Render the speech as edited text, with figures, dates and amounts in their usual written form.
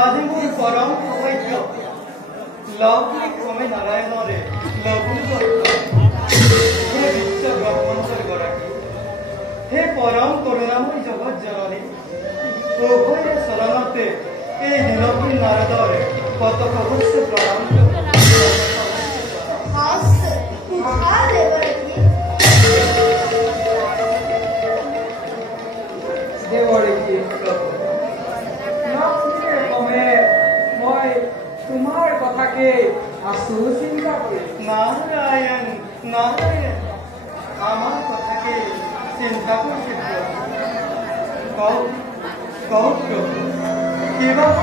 আজি মোৰ পৰম সৌভাগ্য লগ্নি ক্ৰমে নাৰায়ণৰে লঘু হে বিশ্ব ব্ৰহ্মাণ্ডৰ গৰাকী হে পৰম করুণাময় জগৎ জননী উভয়ের চরণতে এই দিনকী নারদর কত সহস্র প্রাণ তোমার কথাকে আসু চিন্তা করি নারায়ণ নারায়ণ আমার কথাকে চিন্তা করছে কৌ কৌ প্রভু কিবা